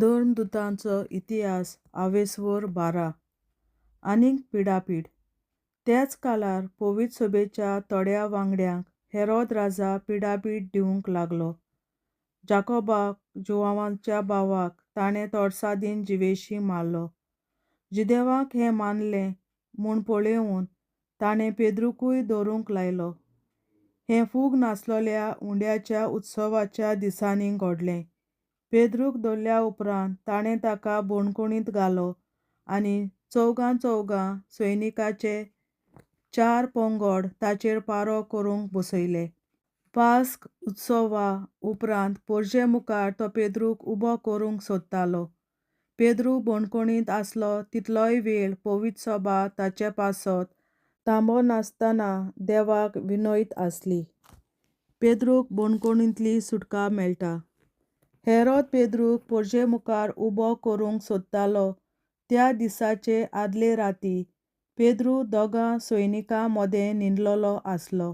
धर्मदूतांचो इतिहास आवेसवर 12 आनीक पिडापीड. त्याच काळार पवित्र सभेच्या थोड्या वांगड्यांक हेरोद राजा पिडापीड दिवंक लागलो. जाकोबाक, जोआवाच्या भावाक ताणें तोळसादीन जिवेशी मारलो. जुदेवांक हें मानलें म्हूण पळयोवन ताणें पेद्रूकूय धरूंक लायलो. हें फूग नासलोल्या उंड्याच्या उत्सवाच्या दिसांनी घडलें. पेद्रूक धरल्या उपरांत ताणें ताका बोडकुणींत घालो आनी चौगां सैनिकांचे 4 पंगड ताचेर पारो करूंक बसयले. पास्क उत्सवा उपरांत पर्जे मुखार तो पेद्रूक उबो करूंक सोदतालो. पेद्रू बोडकुणींत आसलो तितलोय वेळ पवित्र सभा ताचे पासत थांबो नासतना देवाक विनयत आसली. पेद्रूक बोडकुणींतली सुटका मेळटा. हेरोद पेद्रूक पर्जे मुखार उबो करूंक सोदतालो त्या दिसाचे आदले राती पेद्रू दोगां सैनिकां मदें न्हिदलोलो आसलो.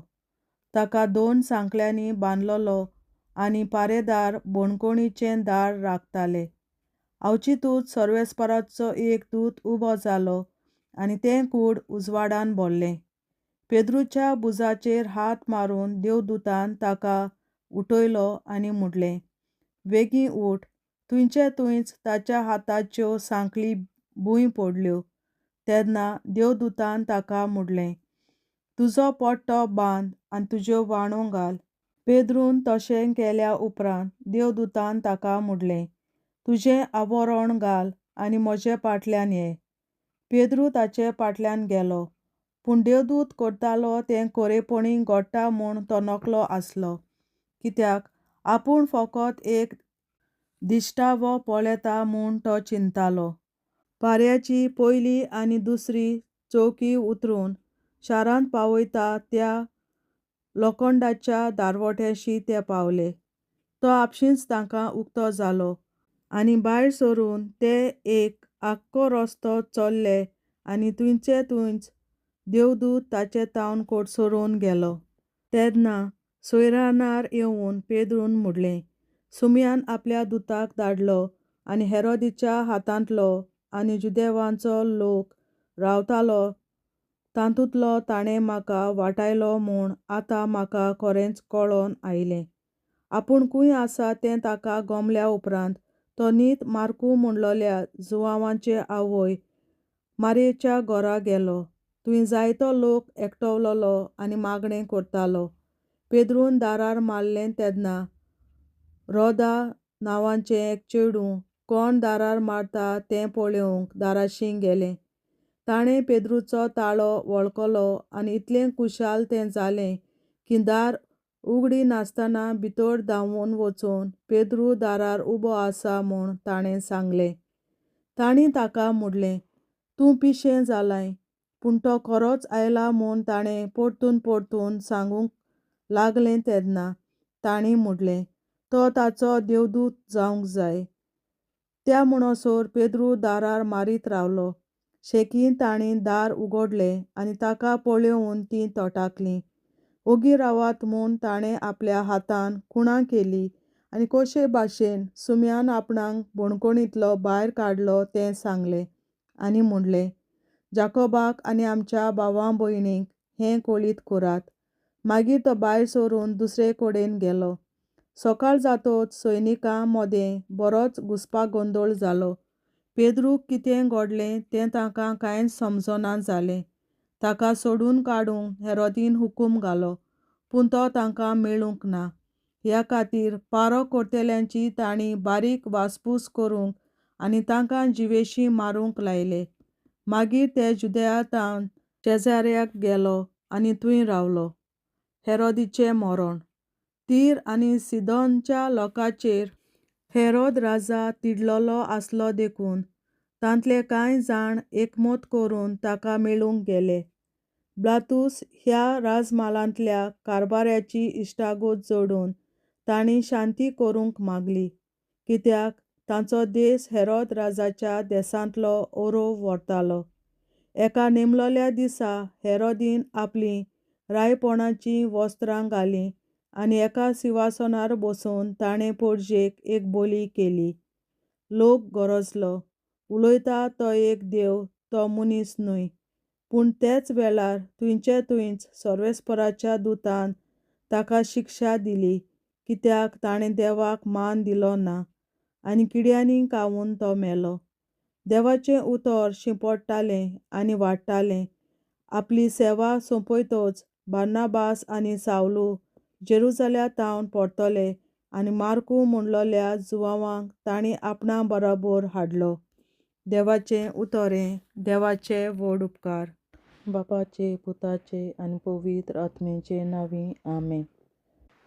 ताका 2 सांकल्यांनी बांदलोलो आनी पारेदार बोडकुणीचें दार राखताले. अवचितूच सर्वेस्पराचो एक दूत उबो जालो आनी तें कूड उजवाडान भरलें. पेद्रूच्या भुजाचेर हात मारून देवदूतान ताका उठयलो आनी म्हणलें, "बेगीन उठ." थंयचे थंयच ताच्या हाताच्यो सांखळी भूंय पडल्यो. तेन्ना देवदूतान ताका म्हणलें, "तुजो पट्टो बांद आनी तुज्यो वाणो घाल." पेद्रून तशें केल्या उपरांत देवदूतान ताका म्हणलें, "तुजें आवरण घाल आनी म्हजे फाटल्यान ये." पेद्रू ताचे फाटल्यान गेलो. पूण देवदूत करतालो तें खरेपणी घडटा म्हूण तो नकलो आसलो, कित्याक आपूण फकत एक दिश्टावो पळयता म्हूण तो चिंततालो. पाऱ्याची पयली आनी दुसरी चौकी उतरून शारांत पावयता त्या लोखंडाच्या दारवट्याशी ते पावले. तो आपशींच तांकां उक्तो जालो आनी भायर सरून ते एक आख्खो रस्तो चल्ले आनी थंयचे थंयच देवदूत ताचे तावन कोडसरून गेलो. तेन्ना सोयऱ्यानार येवन पेद्रून म्हणलें, "सुमयान आपल्या दुताक धाडलो आनी हेरोदीच्या हातांतलो आनी जुदेवांचो लोक रावतालो तातूंतलो ताणें म्हाका वाटायलो म्हूण आतां म्हाका खरेंच कळोन आयलें." आपूण खंय आसा तें ताका गमल्या उपरांत तो न्हीद मार्कू म्हणलोल्या जोआवाचे आवय मारयेच्या घरा गेलो. थंय जायतो लोक एकठांवलोलो आनी मागणें करतालो. पेद्रून दारार मारलें तेन्ना रोदा नांवाचें एक चेडूं कोण दारार मारता तें पळोवंक दाराशीं गेलें. ताणें पेद्रूचो ताळो वळखलो आनी इतलें कुशाल तें जालें की दार उगडीनासतना भितर धांवून वचून पेद्रू दारार उबो आसा म्हूण ताणें सांगलें. तांणी ताका म्हणलें, "तूं पिशें जालाय." पूण तो खरोच आयला म्हूण ताणें परतून सांगूंक लागलें तेन्ना तांणी म्हणलें, "तो ताचो देवदूत जावंक जाय." त्या म्हणसर पेद्रू दारार मारीत रावलो. शेकीन तांणी दार उगडलें आनी ताका पळयोवन तीं तोटाकलीं. "ओगी रावात" म्हूण ताणें आपल्या हातान खुणां केलीं आनी कशे भाशेन सुमयान आपणाक बोडकुणींतलो भायर काडलो तें सांगलें आनी म्हणलें, "जाकोबाक आनी आमच्या भावां भयणींक हें कळीत करात." मागीर तो भायर सरून दुसरे कडेन गेलो. सकाळ जातच सैनिकां मदें बरोच घुसपागोंदळ जालो. पेद्रूक कितें घडलें तें तांकां कांयच समजना जालें. ताका सोडून काडूंक हेरोदीन हुकूम घालो, पूण तो तांकां मेळूंक ना. ह्या खातीर पारो करतेल्यांची तांणी बारीक वासपूस करूंक आनी तांकां जिवेशी मारूंक लायले. मागीर ते जुदेयांतल्यान शेजाऱ्याक गेलो आनी थंय रावलो. हेरोदीचें मरण. तीर आनी सीदोनच्या लोकांचेर हेरोद राजा तिडलोलो आसलो देखून तांतले कांय जाण एकमत करून ताका मेळूंक गेले. ब्लातूस ह्या राजमालांतल्या कारभाऱ्याची इश्टागत जोडून तांणी शांती करूंक मागली, कित्याक तांचो देश हेरोद राजाच्या देसांतलो ओरोव व्हरतालो. एका नेमलोल्या दिसा हेरोदीन आपलीं रायपणाचीं वस्त्रां घालीं आनी एका सिंहासनार बसून ताणें पर्जेक एक बोली केली. लोक गरजलो. उलयता तो एक देव, तो मनीस न्हय. पूण तेच वेळार थंयचे थंयच सर्वेस्पराच्या दुतान ताका शिक्षा दिली, कित्याक ताणें देवाक मान दिलो ना, आनी किड्यांनी कावून तो मेलो. देवाचें उतर शिंपडटालें आनी वाडटालें. आपली सेवा सोंपयतच बार्नाबास आनी सावलू जेरुसलेमांत परतले आनी मार्कू म्हणलोल्या जुवांवाक तांणी आपणा बरोबर हाडलो. देवाचें उतरें. देवाचे व्हड उपकार. बापाचे, पुताचे आनी पवित्र आत्म्याचे नांवी आमेन.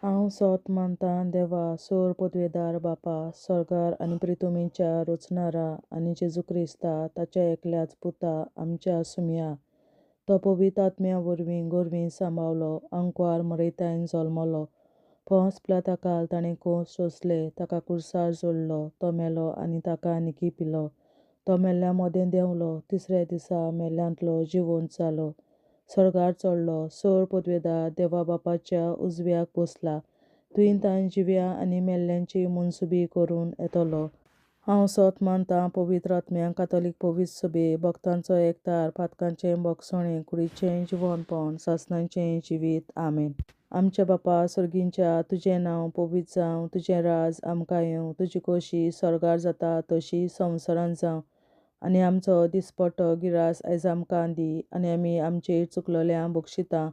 हांव सोत मानतां देवा, सोर पदवेदार बापा, स्वर्गार आनी पृथ्वीच्या रचणारा, आनी जेजू क्रिस्ता ताच्या एकल्याच पुता आमच्या सुम्या. तो पवित्र आत्म्या वरवीं गोरवीं सांबावलो, अंकवार मरयतायन जल्मलो. पोंस पिलाताकाल ताणें कोस सोंसले, ताका कुर्सार जोडलो, तो मेलो आनी ताका निकी पिलो. तो मेल्ल्या मोदें देंवलो, तिसऱ्या दिसा मेल्ल्यांतलो जिवंत जालो, स्वर्गार चडलो, सोर पदवेदार देवा बापाच्या उजव्याक बसला. थंय ताण जिव्या आनी मेल्ल्यांची मनसुबी करून येतलो. हांव सोत मानतां पवित्र आत्म्याक, कातोलीक पवित्र सभे, भक्तांचो एकठार, पातकांचें भोगसणें, कुडीचें जिवंतपण, सासणाचें जिवीत. आमेन. आमचे बापा सुर्गींच्या, तुजें नांव पवित्र जावं, तुजें राज आमकां येवं, तुजी खोशी स्वर्गार जाता तशी संवसारांत जावं. आनी आमचो दिसपट्टो गिरास आयज आमकां दी, आनी आमी आमचेर चुकलोल्यांक बक्षिता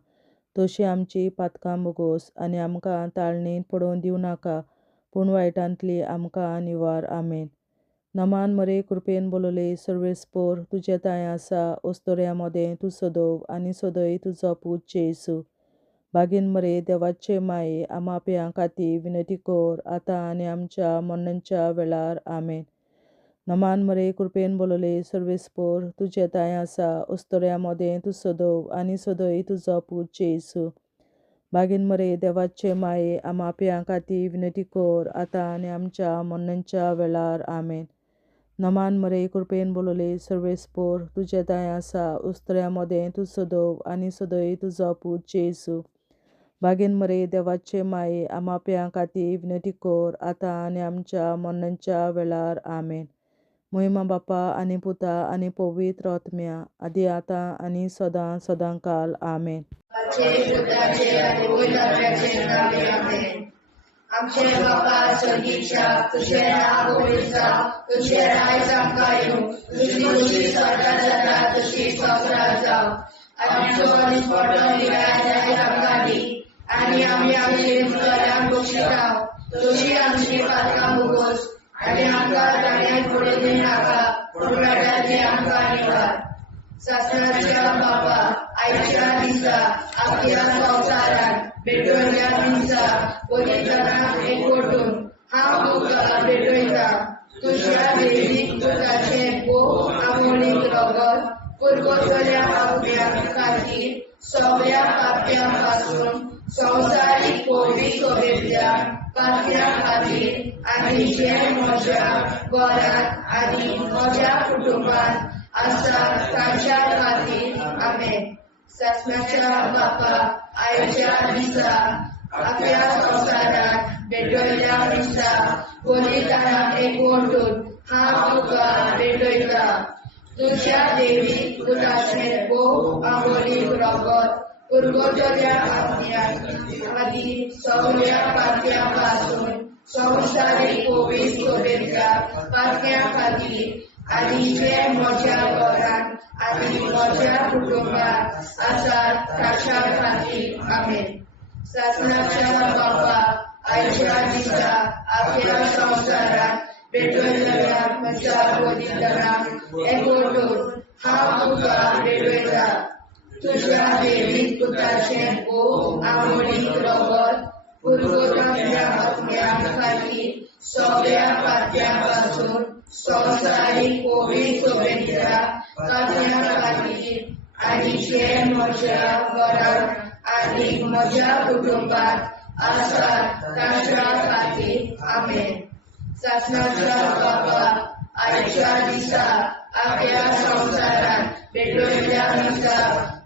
तशी आमची पातकां बोगोस, आनी आमकां ताळणेंत पडोवन दिवं नाका, पूण वायटांतली आमकां निवार. आमेन. नमान मरे कृपेन बोलोले सर्वेस्पोर, तुजे ताय आसा, ओस्तोऱ्या मोदें तूं सदोव, आनी सदय तुजो पूत जेसू. बागेन मरे देवाचे माये, आमाप्यां खातीर विनंती कर, आतां आनी आमच्या मरणाच्या वेळार. आमेन. नमान मरे कृपेन बोलोले सर्वेस्पोर, तुजे ताय आसा, ओस्तोऱ्या मोदें तूं सदोव, आनी सदय तुजो पूत जेसू. बागेन मरे देवाचे माये, आमाप्यां खातीर विनंती कर, आतां आनी आमच्या मरणाच्या वेळार. आमेन. नमान मरे कृपेन बोलोले सर्वेस्पोर, तुजे ताय आसा, ओस्तोऱ्या मोदें तूं सदोव, आनी सदय तुजो पूत जेसू. बागेन मरे देवाचे माये, आमाप्यां खातीर विनंती कर, आतां आनी आमच्या मरणाच्या वेळार. आमेन. महिमा बापा आनी पुता आनी पवित्र आत्म्या, आदी आतां आनी सदां सदांकाल. आमेन. आमचे बापा स्वर्गीच्या, तुझें नांव पवित्र जावं, तुझें राज आमकां येवं, तुजी खोशी स्वर्गार जाता तशी संवसारांत जावं. आमचो दिसपट्टो गिरास आयज आमकां दी, आनी आमी आमचेर चुकलोल्यांक बक्षिता तशी आमची पातकां बोगोस, आनी आमकां ताळ्यांत पडोवन दिवं नाका, पूण वायटांतली आमकां निवार. सासणाच्या बापा, आयच्या दिसा आख्या संवसारांत भेटोयल्या दिसा पवित्रांक एकवटून हांव तुका भेटयता. तुज्या देवीक पुताचें भोव आमोणीक रगत पुरगोसल्या आत्म्या खातीर सगळ्या पाप्यां पासून संवसारीक पवित्र सभेंतल्या पाप्यां खातीर, आनी जे म्हज्या घरांत आनी म्हज्या कुटुंबांत आसा तांच्या खातीर. आमेन. सासणाच्या बापा, आयच्या दिसा आख्या संवसारांत भेटोयल्या दिसा पवित्रांक एकवटून हांव तुका भेटयता. तुज्या देवीक पुताचें भोव आमोणीक रगत पुरगोसल्या आत्म्या खातीर सगळ्या पाप्यां पासून संवसारीक पवित्र सभेंतल्या पाप्यां खातीर, आनी जे म्हज्या घरांत आनी म्हज्या कुटुंबांत आसात तांच्या खातीर. आमेन. सासणाच्या बापा, आयच्या दिसा आख्या संवसारांत भेटोयल्या म्हज्या पवित्रांक एकवटून हांव तुका भेटयता. तुज्या देवीक पुताचें भोव आमोणीक रगत पुरगोसल्या आत्म्या खातीर सगळ्या पाप्यां पासून संवसारीक पवित्र सभेंतल्या पाप्यां खातीर, आनी जे म्हज्या घरांत आनी म्हज्या कुटुंबांत आसात तांच्या खातीर. आमेन. सासणाच्या बापा, आयच्या दिसा आख्या संवसारांत भेटोयल्या दिसा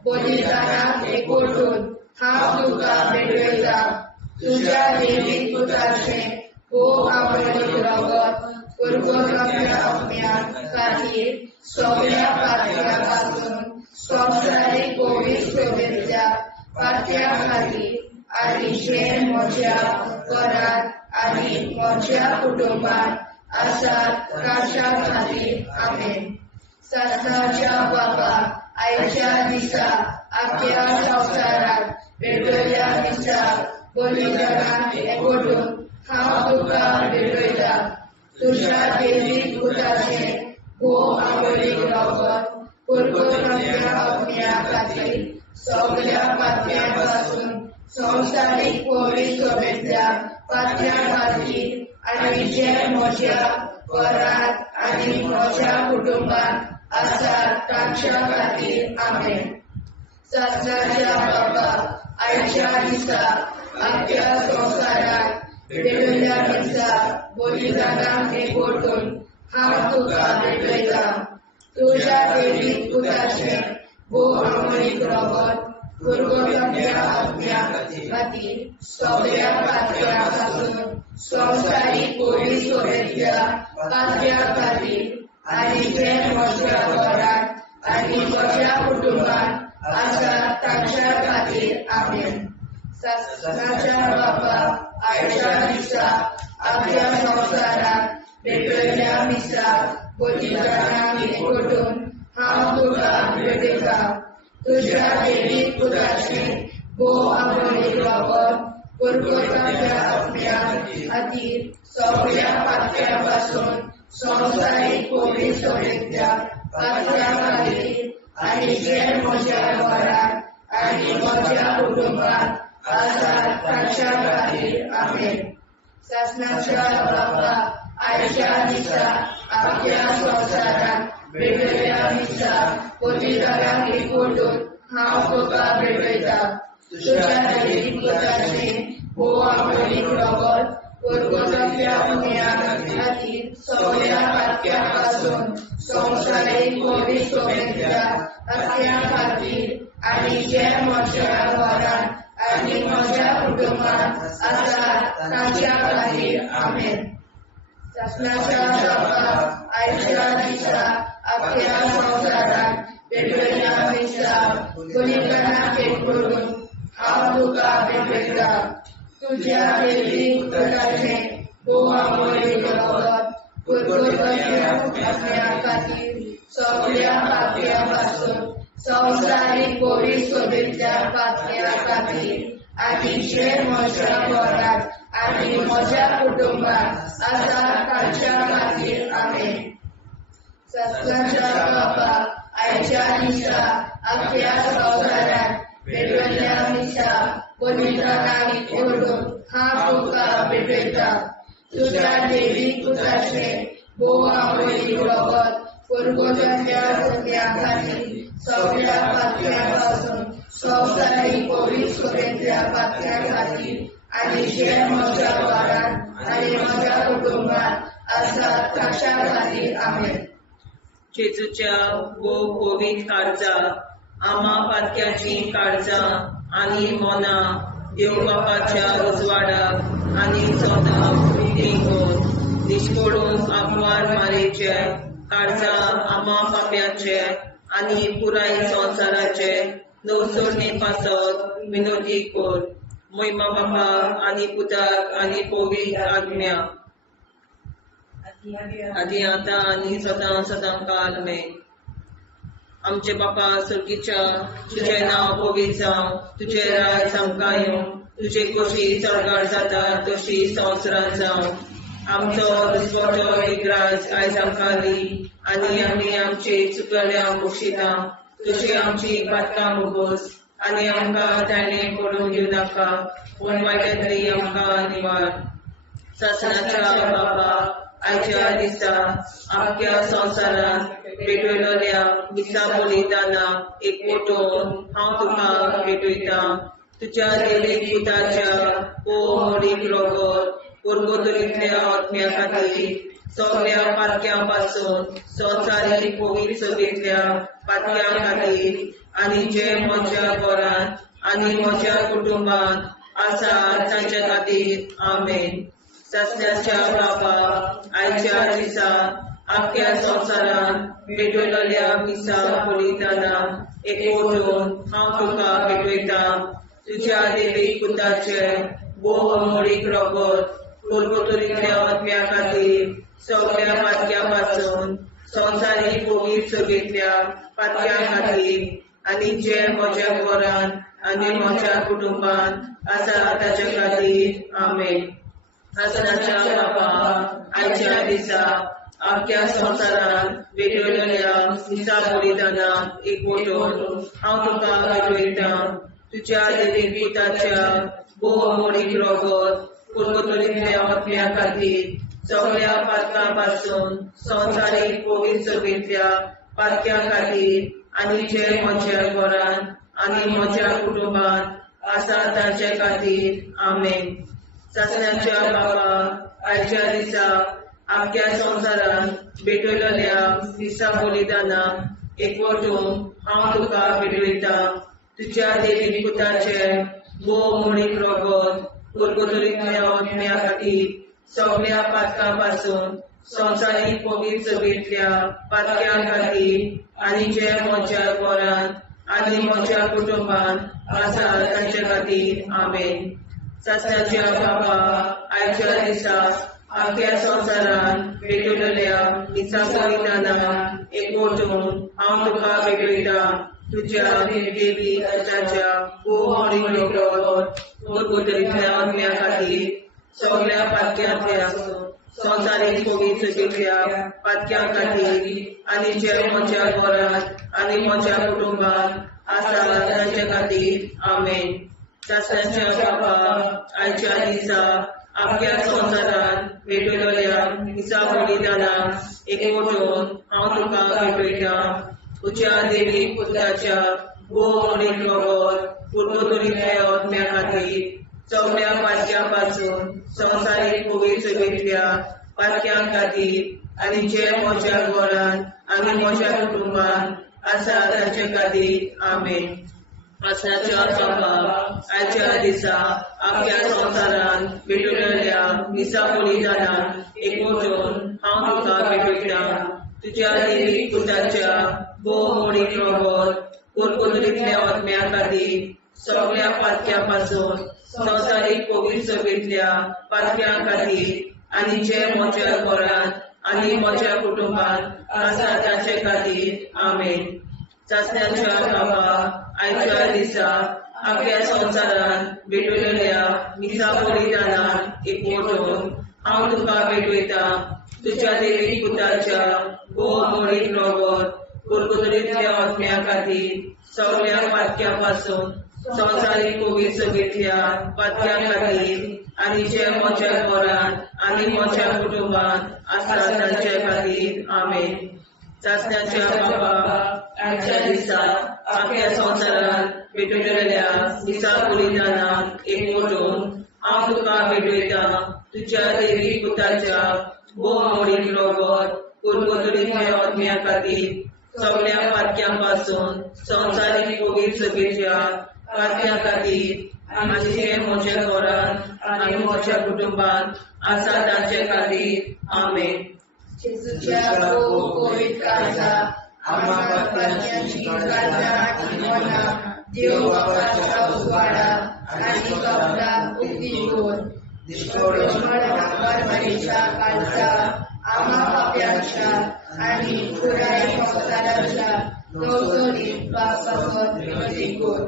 पवित्रांक एकवटून हांव तुका भेटयता. तुज्या देवीक पुताचें भोव आमोणीक रगत पुरगोरम्या आपल्या खातीर सगळ्या पातळ्यांपासून संवसारीक कोविड शोभेच्या पातळ्या खातीर आनी जे म्हज्या घरांत आनी म्हज्या कुटुंबात आसात तांच्या खातीर आमेन. शासनाच्या बाबा आयच्या दिसा आपल्या संवसारात भेटयल्या दिसा बलिदानाक एकवटून हांव तुका भेटयता. तुज्या दैवीक पुताचें भोव आवडीक रगत पुरगोरम्या आपल्या खातीर सगळ्या पातळ्यांपासून संवसारीक कोविड शोभेच्या पातळ्या खातीर आनी जे म्हज्या घरांत आनी म्हज्या कुटुंबात आसात तांच्या खातीर आमेन. शासनाच्या बाबा आयच्या दिसा आपल्या संवसारात भेटयल्या दिसा बलिदानाक एकवटून हांव तुका भेटयता. तुज्या दैवीक पुताचें भोव आवडीक रगत पुरगोरम्या आपल्या खातीर सगळ्या पातळ्यांपासून संवसारीक कोविड शोभेच्या पातळ्या खातीर आनी जे म्हज्या घरांत आनी म्हज्या कुटुंबात आसात तांच्या खातीर आमेन. शासनाच्या बाबा आयच्या दिसा आपल्या संवसारात भेटयल्या दिसा बलिदानाक एकवटून हांव तुका भेटयता. तुज्या दैवीक पुताचें भोव आवडीक रगत पुरगोरम्या आपल्या खातीर सगळ्या पातळ्यांपासून संवसारीक कोविड शोभेच्या पातळ्या खातीर आनी जे म्हज्या घरांत आनी म्हज्या कुटुंबात आसात तांच्या खातीर आमेन. शासनाच्या बाबा आयच्या दिसा आपल्या संवसारात भेटयल्या दिसा बलिदानाक एकवटून हांव तुका भेटयता. तुज्या दैवीक पुताचें भोव आवडीक रगत पुरगोरम्या आपल्या खातीर सगळ्या पातळ्यांपासून संवसारीक कोविड शोभेच्या पातळ्या खातीर आनी जे म्हज्या घरांत आनी म्हज्या कुटुंबात आसात तांच्या खातीर आमेन. शासनाच्या बाबा आयच्या दिसा आपल्या संवसारात भेटयल्या दिसा बलिदानाक एकवटून हांव तुका भेटयता. तुज्या दैवीक पुताचें भोव आवडीक रगत पुरगोरम्या आपल्या खातीर सगळ्या पातळ्यांपासून संवसारीक कोविड शोभेच्या पातळ्या खातीर आनी जे म्हज्या घरांत आनी म्हज्या कुटुंबात आसात तांच्या खातीर आमेन. शासनाच्या बाबा आयच्या दिसा आपल्या संवसारात भेटयल्या दिसा बलिदानाक एकवटून हांव तुका भेटयता. तुज्या दैवीक पुताचें भोव आवडीक रगत पुरगोरम्या आपल्या खातीर सगळ्या पातळ्यांपासून संवसारीक कोविड शोभेच्या पातळ्या खातीर आनी जे म्हज्या घरांत आनी म्हज्या कुटुंबात आसात तांच्या खातीर आमेन. जेजूच्या भोव कोविड काळजा आम्हा पातक्याची काळजा आनी मोना देव बापाच्या उजवाडाक आनी सोदाक देगून निश्पडून आग्वार मारेचे काळजा आम्हा पाप्याचे आनी पुराय संवसाराचे नवसोडणे पासत विनोदी कोर. महिमा बापा आनी पुताक आनी पवित्र आज्ञा आदी आतां आनी सदां सदां काल आमेन. आमचे बापा सर्गीच्या तुझे नांव पवित्र जावं, तुझे राज आमकां येवं, तुझे कशी चडगाड जाता तशी संवसारांत जावं. आमचो दिसवटो एक राज आयज आमकां दी आनी आमी आमचे चुकल्यांक बक्षिता. तुजी आमची पातकां मुगोस आनी आमकां ताणें पडून दिवं नाका, पूण वायटांतली आमकां निवार. शासनाच्या बाबा आयच्या दिसा आख्या संवसारांत भेटयलेल्या दिसा बलिदानाक एकवटून हांव तुका भेटयता. तुज्या दैवीक पुताच्या आवडीक रगत पुरगोरम्या आपल्या खातीर सगळ्या पातक्यां संवसारीक कोविड शोभेच्या पातक्या खातीर आनी जे म्हज्या घरांत आनी म्हज्या कुटुंबात आसात तांच्या खातीर आमेन. सस्त्याच्या बाबा आयच्या दिसा आख्या संवसारान भेटयलेल्या मिसा बलिदाना एकवटून हांव तुका भेटयता तुज्या देवीक पुताचे भोव मोडीक रगत गोलगोतुरीतल्या आत्म्या खातीर सगळ्या पातक्या पासून संवसारीक पवित्र सभेंतल्या पातक्या खातीर आनी जे म्हज्या घरान आनी म्हज्या कुटुंबान आसा ताचे खातीर आमेन. आसनाच्या बाबा आयच्या दिसा आख्या संवसारान भेटयलेल्या मिसा बलिदानाक एकवटून हांव तुका भेटयता तुज्या देवीक पुताच्या भोव मोडीक रगत गोलगोतुरीतल्या आत्म्या खातीर सगळ्या पातकां पासून संवसारीक पवित्र सभेंतल्या पातक्या खातीर आनी जे म्हज्या घरान आनी म्हज्या कुटुंबान आसा ताचे खातीर आमेन. सस्त्याच्या बाबा आयच्या दिसा आख्या संवसारान भेटयलेल्या मिसा बलिदानाक एकवटून हांव तुका भेटयता तुज्या देवीक पुताचे भोव मोडीक रगत गोलगोतुरीतल्या आत्म्या खातीर सगळ्या पातकां पासून संवसारीक पवित्र सभेंतल्या पातक्या खातीर आनी जे म्हज्या घरान आनी म्हज्या कुटुंबान आसा ताचे खातीर आमेन. सस्त्याच्या बाबा आयच्या दिसा आख्या संवसारान भेटयलेल्या मिसा बलिदानाक एकवटून हांव तुका भेटयता तुज्या देवीक पुताच्या भोव मोडीक रगत गोलगोतुरीतल्या आत्म्या खातीर सगळ्या पातक्यांतल्या संवसारीक पवित्र सभेंतल्या पातक्या खातीर आनी जे म्हज्या घरान आनी म्हज्या कुटुंबान आसा ताचे खातीर आमेन. सस्त्याच्या बाबा आयच्या दिसा आख्या संवसारान भेटयलेल्या मिसा बलिदानाक एकवटून हांव तुका भेटयता तुज्या देवीक पुताच्या भोव मोडीक रगत गोलगोतुरीतल्या आत्म्या खातीर सगळ्या पातक्या पासून संवसारीक पवित्र सभेंतल्या पातक्या खातीर आनी जे म्हज्या घरान आनी म्हज्या कुटुंबान आसा ताचे खातीर आमेन. आसनाच्या बाबा आयच्या दिसा आख्या संवसारान भेटयलेल्या मिसा बलिदानाक एकवटून हांव तुका भेटयता तुज्या देवीक पुताच्या भोव मोडीक रगत गोलगोतुरीतल्या आत्म्या खातीर सगळ्या पातक्या पासून संवसारीक पवित्र सभेंतल्या पातक्या खातीर आनी जे म्हज्या घरान आनी म्हज्या कुटुंबान आसा ताचे खातीर आमेन. सस्त्याच्या बाबा आयच्या दिसा आख्या संवसारान भेटयलेल्या मिसा बलिदानाक एकवटून हांव तुका भेटयता तुज्या देवीक पुताच्या भोव मोडीक रगत गोलगोतुरीतल्या आत्म्या खातीर सगळ्या पातक्या पासून संवसारीक पवित्र सभेंतल्या पातक्या खातीर आनी जे म्हज्या घरान आनी म्हज्या कुटुंबान आसा ताचे खातीर आमेन. सस्त्याच्या बाबा आयच्या दिसा आख्या संवसारान भेटयलेल्या मिसा बलिदानाक एकवटून हांव तुका भेटयता तुज्या देवीक पुताच्या भोव मोडीक रगत गोलगोतुरीतल्या आत्म्या खातीर सगळ्या पातक्या पासून संवसारीक पवित्र सभेंतल्या पातक्या खातीर आनी जे म्हज्या घरान आनी म्हज्या कुटुंबान आसा ताचे खातीर आमेन. जेजूच्या पवित्र काळजा आम्हा पातकांची काळजा आनी मना देव बापाच्या उजवाडा आनी कपडा उक्ती दोन परमेच्या काळजा आम्हा पाप्यांच्या आनी पुराय संसाराच्या नवसोनीत पापासोन विनोदी कोर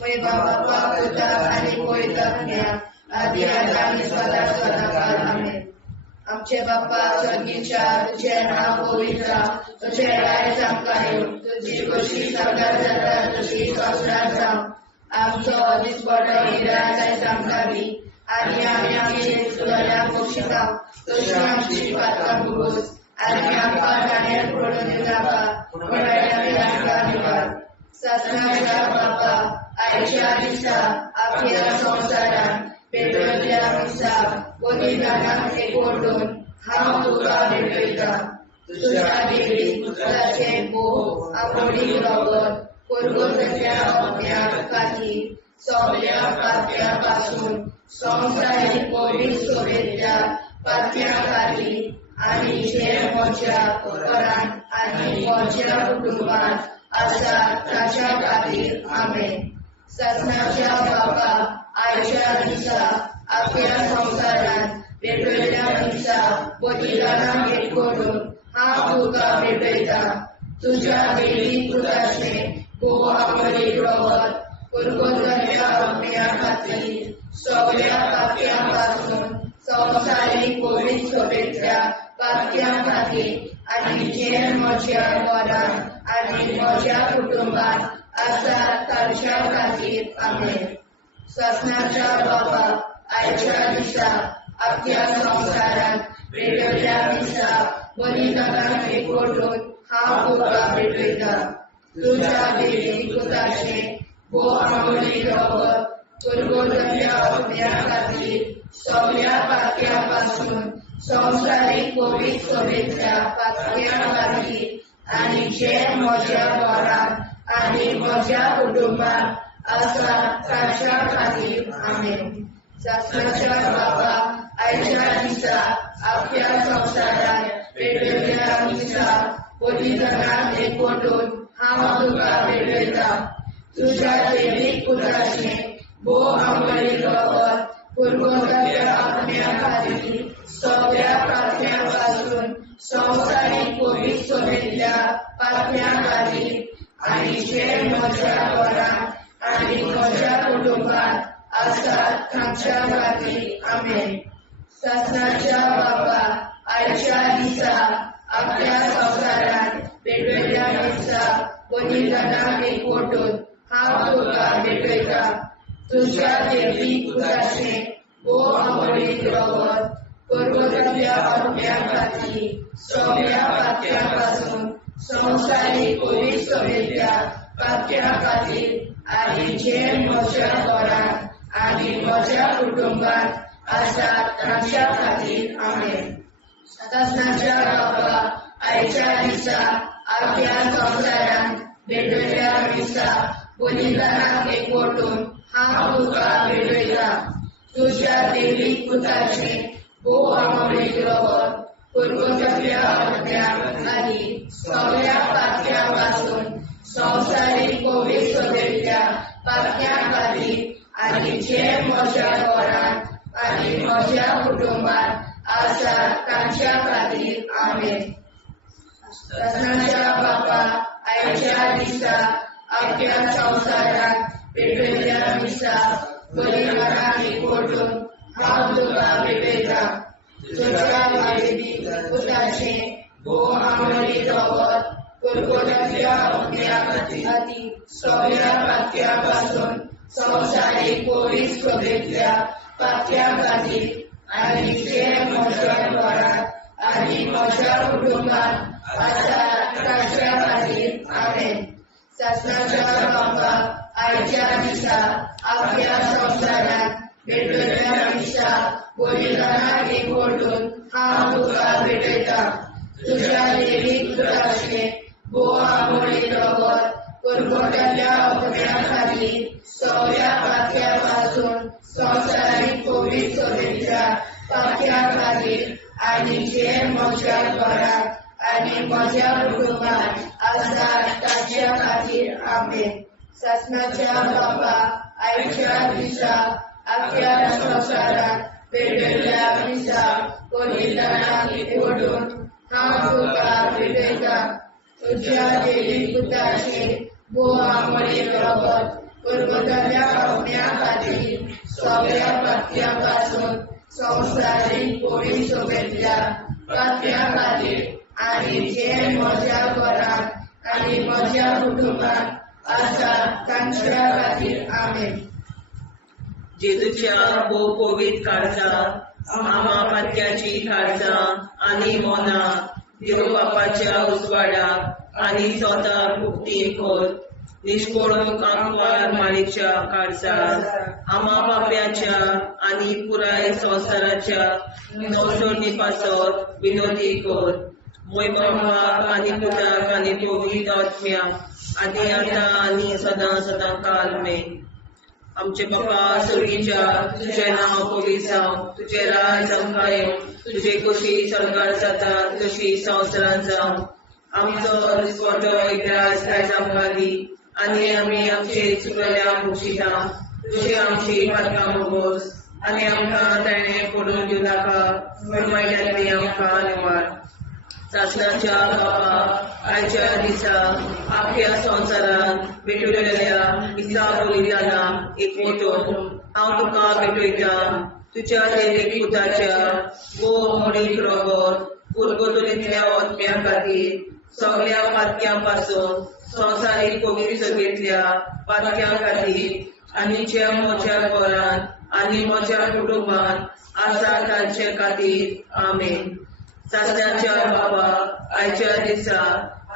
वैभव बापा करता आनी पळयता आदी आनी सदा सदाकाळ आमेन. आमचे बाप्पा स्वर्गीच्या तुझे नाव पवित्र तुझे राय आमकां येवं तुजी कशी सगळ्यात जाता तशी संवसारांत जावं आमचो दिसपडो निराश आयज आमकां दी आनी आमी आमचे चुकल्यांक बक्षिता तशी आमची पातकां भुगोस आनी आमकां गाण्यार पडून नाका पूण आमी आमकां निवार. सस्त्याच्या बाप्पा आयच्या दिसा आख्या संवसारान भेटयलेल्या मिसा बलिदानाक एकवटून हांव तुका भेटयता तुज्या देवीक पुताचे भोव मोडीक रगत गोलगोतुरीतल्या आत्म्या खातीर सगळ्या पातक्या पासून संवसारीक पवित्र सभेंतल्या पातळ्या खातीर आनी जे म्हज्या घरांत आनी म्हज्या कुटुंबांत आसा ताच्या खातीर आमेन. ससनाच्या बाबा, आयच्या दिसा आख्या संवसारांत वेगवेगळ्या दिसा बलिदानां भेट करून हांव तुका भेटयता. तुज्या देवी पुताचें आमरीक रगत पुरगोरच्या अग्न्या खातीर सगळ्या पातक्यां पासून संवसारीक पवित्र सभेंतल्या पातक्यां खातीर आनी जे म्हज्या घरांत आनी म्हज्या कुटुंबांत आसा ताच्या खातीर आमेन. ससनाच्या बाबा, आयच्या दिसा आख्या संवसारांत वेगवेगळ्या दिसा बलिदानां भेट करून हांव तुका भेटयता. तुज्या देवी पुताचें अमरीक रगत पुरगोरच्या अग्न्या खातीर सगळ्या पातक्यां पासून संवसारीक पवित्र सभेंतल्या पातक्यां खातीर आनी जे म्हज्या घरांत आनी म्हज्या कुटुंबांत आसा ताच्या खातीर आमेन. ससनाच्या बाबा, आयच्या दिसा आख्या संवसारांत वेगवेगळ्या दिसा बलिदानां भेट करून हांव तुका भेटयता. तुज्या देवी पुताचें अमरीक रगत पुरगोरच्या अग्न्या खातीर सगळ्या पातक्यां पासून संवसारीक पवित्र सभेंतल्या पातक्यां खातीर आनी जे म्हज्या घरांत आनी म्हज्या कुटुंबांत आसा ताच्या खातीर आमेन. ससनाच्या बाबा, आयच्या दिसा आख्या संवसारांत वेगवेगळ्या दिसा बलिदानां भेट करून हांव तुका भेटयता. तुज्या देवी पुताचें अमरीक रगत पुरगोरच्या अग्न्या खातीर सगळ्या पातक्यां पासून संवसारीक पवित्र सभेंतल्या पातक्यां खातीर आनी जे म्हज्या घरांत आनी म्हज्या कुटुंबांत आसा ताच्या खातीर आमेन. ससनाच्या बाबा, आयच्या दिसा आख्या संवसारांत वेगवेगळ्या दिसा बलिदानां भेट करून हांव तुका भेटयता. तुज्या देवी पुताचें अमरीक रगत पुरगोरच्या अग्न्या खातीर सगळ्या पातक्यां पासून संवसारीक पवित्र सभेंतल्या पातक्यां खातीर आनी जे म्हज्या घरांत आनी म्हज्या कुटुंबांत आसा ताच्या खातीर आमेन. ससनाच्या बाबा, आयच्या दिसा आख्या संवसारांत वेगवेगळ्या दिसा बलिदानां भेट करून हांव तुका भेटयता. तुज्या देवी पुताचें अमरीक रगत पुरगोरच्या अग्न्या खातीर सगळ्या पातक्यां पासून संवसारीक पवित्र सभेंतल्या पातक्यां खातीर आनी जे म्हज्या घरांत आनी म्हज्या कुटुंबांत आसा ताच्या खातीर आमेन. ससनाच्या बाबा, आयच्या दिसा आख्या संवसारांत वेगवेगळ्या दिसा बलिदानां भेट करून हांव तुका भेटयता. तुज्या देवी पुताचें अमरीक रगत पुरगोरच्या अग्न्या खातीर सगळ्या पातक्यां पासून संवसारीक पवित्र सभेंतल्या पातक्यां खातीर आनी जे म्हज्या घरांत आनी म्हज्या कुटुंबांत आसा ताच्या खातीर आमेन. ससनाच्या बाबा, आयच्या दिसा आख्या संवसारांत वेगवेगळ्या दिसा बलिदानां भेट करून हांव तुका भेटयता. तुज्या देवी पुताचें अमरीक रगत पुरगोरच्या अग्न्या खातीर सगळ्या पातक्यां पासून संवसारीक पवित्र सभेंतल्या पातक्यां खातीर आनी जे म्हज्या घरांत आनी म्हज्या कुटुंबांत आसा ताच्या खातीर आमेन. जेजूच्या पवित्र काळजां, आमा पातक्याची काळजां आनी मोना देव बापाच्या उजवाडाक आनी स्वता मुक्ती कर. निष्कळून आंकवार माळेच्या काळजार आमा बाप्याच्या आनी पुराय संवसाराच्या संसर्णी पासत विनोदी कर. मोय बापाक आनी पुताक आनी पवित्र आत्म्याक आदी आतां आनी सदां सदां काल में. आमचे बापा स्वर्गीच्या तुझे नाव पवित्र जावं, तुझे राज आमकां येवं, तुझे कशी सरकार जाता तशी संवसारांत जावं. आमचो दिसपटो एकदांच आयज आमकां दी, आनी आमी आमचे चुकल्यांक बक्षिता. तुझे आमची पातकां मोगोस, आनी आमकां ताणें पडून दिवं नाका, पण वायटांतली आमकां निवाड. सासणाच्या बापा आयच्या दिसा आख्या संवसारांत भेटलेल्या दिसा बलिदाना एक मोठोन हांव तुका भेटयता. तुज्या देवीक पुताच्या मोडीक रगत उरगतुलींतल्या आत्म्या खातीर सगळ्या पातक्यां पासून संवसारीक पवित्र सभेंतल्या पातक्यां खातीर आनी जे म्हज्या घरांत आनी म्हज्या कुटुंबांत आसा तांचे खातीर आमेन. सासण्याच्या बाबा आयच्या दिसा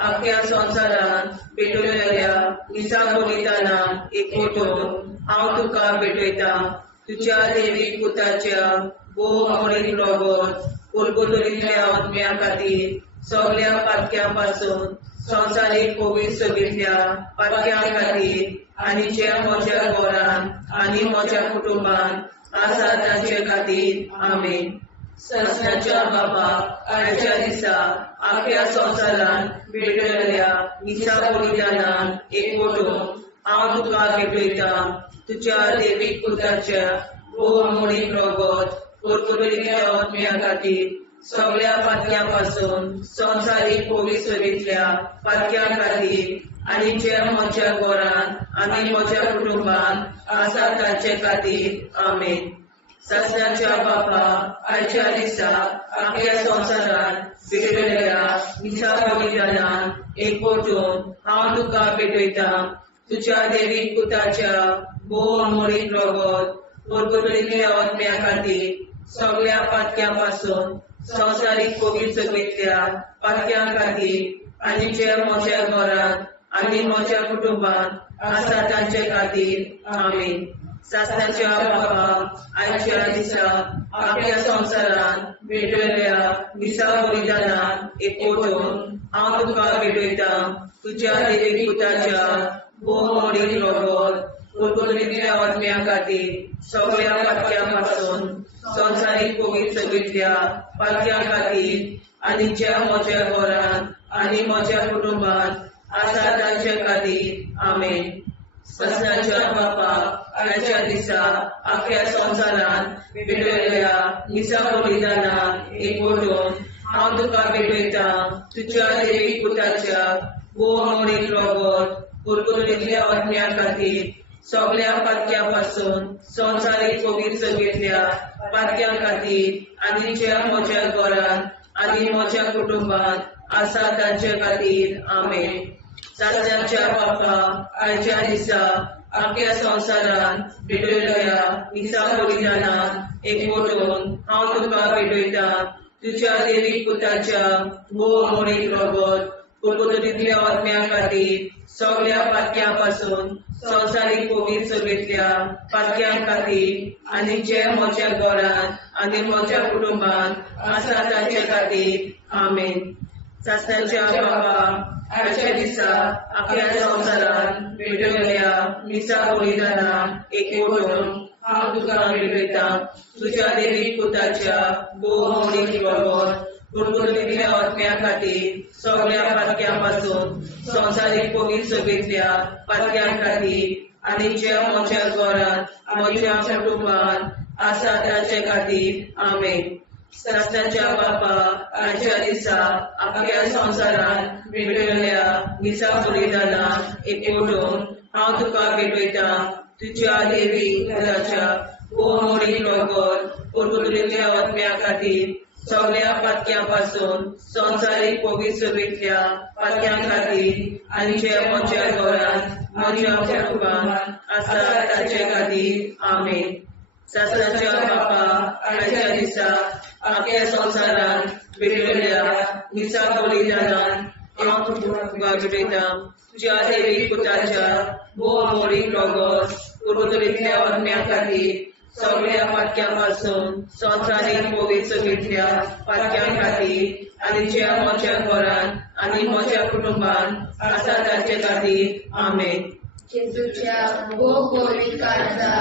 आख्या संवसारांत भेटलेल्या दिसा बलिदाना एक मोठोन हांव तुका भेटयता. तुज्या देवीक पुताच्या मोडीक रगत उरगतुलींतल्या आत्म्या खातीर सगळ्या पातक्यां पासून संवसारीक पवित्र सभेंतल्या पातक्यां खातीर आनी जे म्हज्या घरांत आनी म्हज्या कुटुंबांत आसा तांचे खातीर आमेन. सासण्याच्या बाबा आयच्या दिसा आख्या संवसारांत भेटलेल्या दिसा बलिदाना एक मोठोन हांव तुका भेटयता. तुज्या देवीक पुताच्या मोडीक रगत उरगतुलींतल्या आत्म्या खातीर सगळ्या पातक्यां पासून संवसारीक पवित्र सभेंतल्या पातक्यां खातीर आनी जे म्हज्या घरांत आनी म्हज्या कुटुंबांत आसा तांचे खातीर आमेन. सासण्याच्या बापा आयच्या दिसा आख्या संवसारांत भेटलेल्या दिसा बलिदाना एक मोठोन हांव तुका भेटयता. तुज्या देवीक पुताच्या मोडीक रगत उरगतुलींतल्या आत्म्या खातीर सगळ्या पातक्यां पासून संवसारीक पवित्र सभेंतल्या पातक्यां खातीर आनी जे म्हज्या घरांत आनी म्हज्या कुटुंबांत आसा तांचे खातीर आमेन. सासण्याच्या बाबा आयच्या दिसा आख्या संवसारांत भेटलेल्या दिसा बलिदाना एक मोठोन हांव तुका भेटयता. तुज्या देवीक पुताच्या मोडीक रगत उरगतुलींतल्या आत्म्या खातीर सगळ्या पातक्यां पासून संवसारीक पवित्र सभेंतल्या पातक्यां खातीर आनी जे म्हज्या घरांत आनी म्हज्या कुटुंबांत आसा तांचे खातीर आमेन. सासण्याच्या बापा आयच्या दिसा आख्या संवसारांत भेटलेल्या दिसा बलिदाना एक मोठोन हांव तुका भेटयता. तुज्या देवीक पुताच्या मोडीक रगत उरगतुलींतल्या आत्म्या खातीर सगळ्या पातक्यां पासून संवसारीक पवित्र सभेंतल्या पातक्यां खातीर आनी जे म्हज्या घरांत आनी म्हज्या कुटुंबांत आसा तांचे खातीर आमेन. सासण्याच्या बापा आयच्या दिसा आख्या संवसारांत भेटलेल्या दिसा बलिदाना एक मोठोन हांव तुका भेटयता. तुज्या देवीक पुताच्या मोडीक रगत उरगतुलींतल्या आत्म्या खातीर सगळ्या पातक्यां पासून संवसारीक पवित्र सभेंतल्या पातक्यां खातीर आनी जे म्हज्या घरांत आनी म्हज्या कुटुंबांत आसा तांचे खातीर आमेन. सासण्याच्या बाबा आयच्या दिसा आख्या संवसारांत भेटलेल्या दिसा बलिदाना एक मोठोन हांव तुका भेटयता. तुज्या देवीक पुताच्या मोडीक रगत उरगतुलींतल्या आत्म्या खातीर सगळ्या पातक्यां पासून संवसारीक पवित्र सभेंतल्या पातक्यां खातीर आनी जे म्हज्या घरांत म्हज्या कुटुंबांत आसा तांचे खातीर आमेन. सासण्याच्या बापा आयच्या दिसा आख्या संवसारांत भेटलेल्या दिसा बलिदाना एक मोठोन हांव तुका भेटयता. तुज्या देवीक पुताच्या मोडीक रगत उरगतुलींतल्या आत्म्या खातीर सगळ्या पातक्यां पासून संवसारीक पवित्र सभेंतल्या पातक्यां खातीर आनी जे म्हज्या घरांत म्हज्या कुटुंबांत आसा तांचे खातीर आमेन. सासण्याच्या बापा आयच्या दिसा आख्या संवसारांत भेटलेल्या दिसा बलिदानान हांव तुका भेटयता. तुज्या देवीक पुताच्या मोडीक रगत उरगतुलींतल्या आत्म्या खातीर सगळ्या पातक्यां पासून संवसारीक पवित्र सभेंतल्या पातक्यां खातीर आनी जे म्हज्या घरांत आनी म्हज्या कुटुंबांत आसा तांचे खातीर आमेन. जेजूच्या भोगोरी काळजा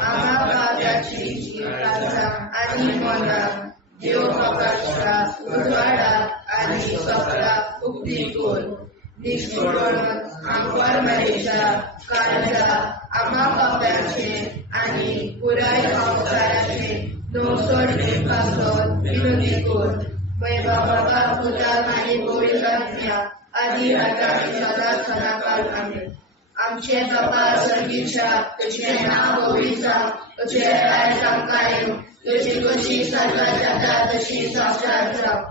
आम्हा पाप्याची काळजा आणि मला देव बापाच्या उजवाडा आणि स्वतःला उक्ती कोर निष्ठोरण आंकवार मरेच्या काळजा आम्हा पाप्याचे आणि पुराय संस्काराचे नोसोडणे पासून विनोदी कोर बाबा तुझ्या आणि गोविंदाज्ञा आधी आता सदा सदाकाळ आमेन. आमचे बाबा सर्गीच्या तुझे नाव गोविंदा तुझे राय सांगाय तुझी कशी सर्व जाता तशी साक्षात राव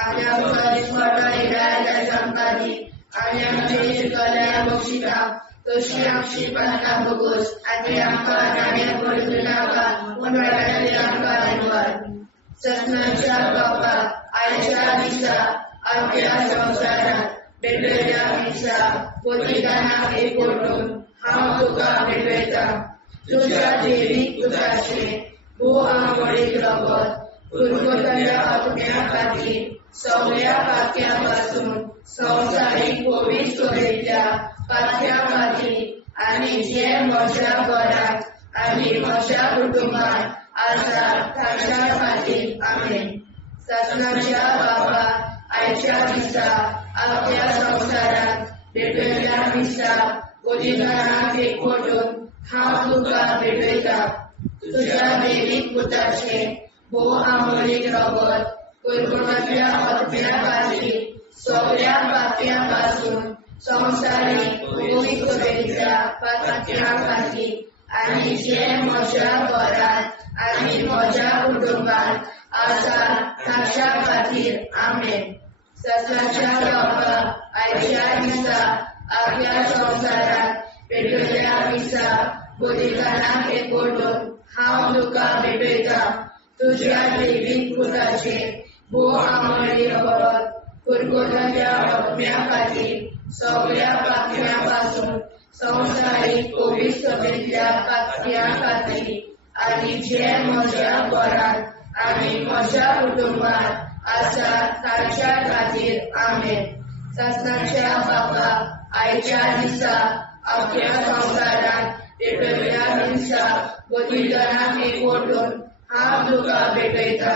आणि आमच्या स्मरण रायला सांगाली आणि आमचे शिकल्या बक्षिता तशी आमची प्रार्थना बघूस आणि आमका नाण्या पडून नाका उन्हाळ्याचे आमका धन्यवाद. सत्नाच्या बाबा आयच्या दिसा आमच्या संसारात वेगवेगळ्या दिसा पोतिकांना एकवटून हांव तुका भेटयता. तुझ्या देवी पुत्राचे भू आंबोळीक रगत पुरवतल्या आत्म्या खातीर सगळ्या पाक्यापासून संवसारीक पवित्र सोयेच्या पाक्या खातीर आणि जे म्हज्या घरात आणि म्हज्या कुटुंबात आसा ताच्या खातीर आमेन. सत्नाच्या बाबा आयच्या दिसा आपल्या संसारात वेगवेगळ्या दिसा गोदिकारांक एकवटून हांव तुका भेटयता. तुझ्या देवीक पुताचे भोव आंबोळीक रगत कुरकुरातल्या आत्म्या खातीर सगळ्या पाप्यापासून संवसारीक पवित्र सोयेच्या पाक्या खातीर आणि जे म्हज्या घरात आणि म्हज्या कुटुंबात आसा ताच्या खातीर आमेन. सत्नाच्या बाबा आयच्या दिसा आपल्या संसारात वेगवेगळ्या दिसा गोदिकारांक एकवटून हांव तुका भेटयता. तुझ्या देवीक पुताचे भोव आंबोळीक रगत कुरकुरातल्या आत्म्या खातीर सगळ्या पाप्यापासून संवसारीक पवित्र सोयेच्या पाक्या खातीर आणि जे म्हज्या घरात आणि म्हज्या कुटुंबात आसा ताच्या खातीर आमेन. सत्नाच्या बाबा आयच्या दिसा आपल्या संसारात वेगवेगळ्या दिसा गोदिकारांक एकवटून हांव तुका भेटयता.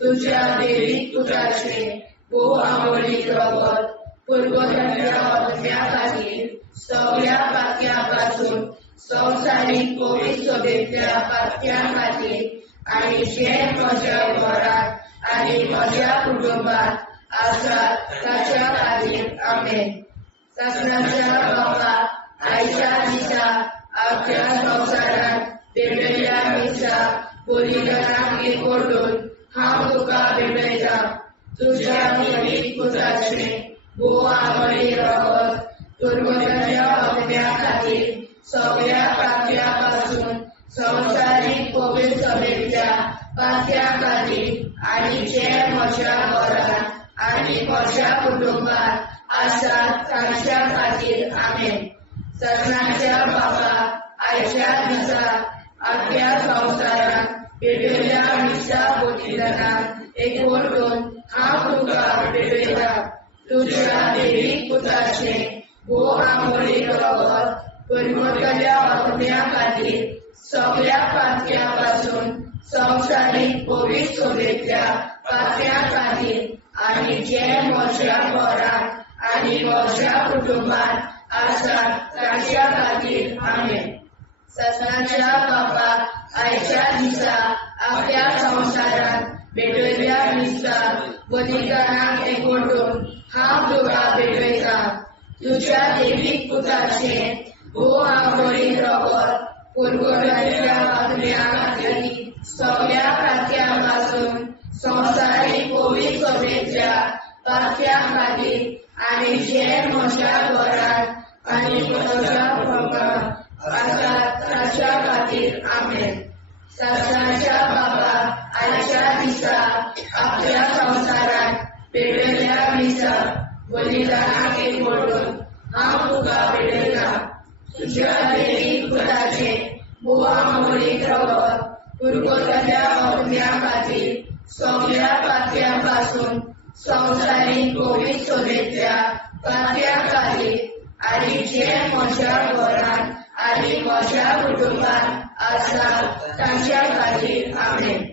तुझ्या देवीक पुत्राचे भोव आंबोळीक रगत कुरकुरातल्या आत्म्या खातीर सगळ्या पाक्यापासून संवसारीक पवित्र सोयेच्या पाक्या खातीर आणि जे म्हज्या घरात आणि म्हज्या कुटुंबात आसा ताच्या खातीर आमेन. सत्नाच्या बाबा आयच्या दिसा आपल्या संसारात वेगवेगळ्या दिसा गोदिकारांक एकवटून हांव तुका भेटयता. तुझ्या देवीक पुत्राचे भोव आंबोळीक रगत कुरकुरातल्या आत्म्या खातीर सगळ्या पाप्यापासून संवसारीक पवित्र सोयेच्या पाक्या खातीर आणि जे म्हज्या घरात आणि म्हज्या कुटुंबात आसा ताच्या खातीर आमेन. सत्नाच्या बाबा आयच्या दिसा आपल्या संसारात वेगवेगळ्या दिसा गोदिकारांक एकवटून हांव तुका भेटयता. तुझ्या देवीक पुत्राचे भोव आंबोळीक रगत कुरकुरातल्या आत्म्या खातीर सगळ्या पाक्यापासून संवसारीक पवित्र सोयेच्या पाक्या खातीर आणि जे म्हज्या घरात आणि म्हज्या कुटुंबात आसा ताच्या खातीर आमेन. सत्नाच्या बाबा आयच्या दिसा आपल्या संसारात वेगवेगळ्या दिसा गोदिकारांक एकवटून हांव तुका भेटयता. तुझ्या देवीक पुत्राचे भोव आंबोळीक रगत कुरकुरातल्या आत्म्या खातीर सगळ्या पाक्यापासून संवसारीक पवित्र सोयेच्या पाक्या खातीर आणि जे म्हज्या घरात आणि म्हज्या कुटुंबात आसा ताच्या खातीर आमेन. सत्नाच्या बाबा आयच्या दिसा आपल्या संसारात वेगवेगळ्या दिसा गोदिकारांक एकवटून हांव तुका भेटयता. तुझ्या देवीक पुत्राचे भोव आंबोळीक रगत कुरकुरातल्या आत्म्या खातीर सगळ्या पाक्यापासून संवसारीक पवित्र सोयेच्या पाक्या खातीर आणि जे जे म्हज्या घरान आनी म्हज्या कुटुंबान आसा तांच्या खातीर आमेन.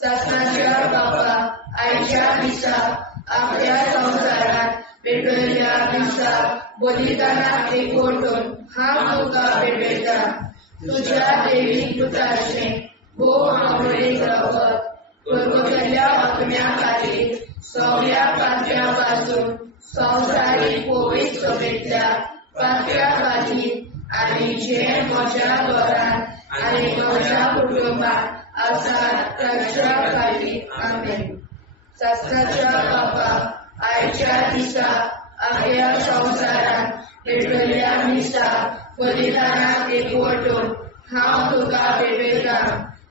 सस्नाच्या बापा आयच्या दिसा आपल्या संवसारात पेटयल्ल्या दिसा बलिदानाक एकवटून हांव तुका पेटयता. तुज्या देवीक पुताचें भोव आवडीक रगत परगटलेल्या आत्म्या खातीर सगळ्या पात्र्या वाचून संवसारीक पवित्र सभेंतल्या पात्र्या खातीर आनी जे म्हज्या घरान आनी म्हज्या कुटुंबान आसा तांच्या खातीर आमेन. सस्नाच्या बापा आयच्या दिसा आपल्या संवसारान पेटयल्ल्या दिसा बलिदानाक एकवटून हांव तुका पेटयता.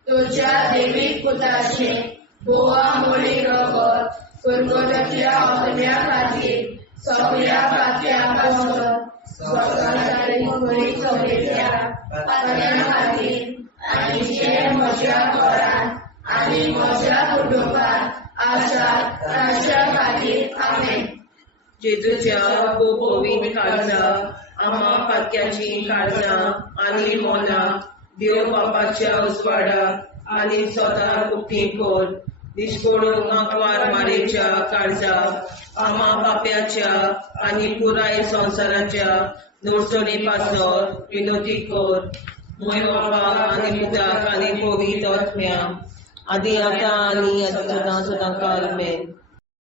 तुज्या देवीक पुताचें बोवा मोडी रगत परगटल्या आत्म्या खातीर सगळ्या पात्र्या वाचून संवसारीक पवित्र सभेंतल्या पात्र्या खातीर आनी जे म्हज्या घरान आनी म्हज्या कुटुंबान आसा तांच्या खातीर आमेन. जेजूच्या पवित्र काळजा आम्हा पातक्याची काळजां आनी मोला देव बापाच्या उजवाडाक आनी सदां उक्ती कोर. दिसपडून आंकवार मारेच्या काळजा आम्हा पाप्याच्या आनी पुराय संवसाराच्या नोडसणी पासर विनोदी कोर. मोय बापाक आनी पुताक आनी पवित्र आत्म्या आदी आतां आनी सदां सदां काल आमेन.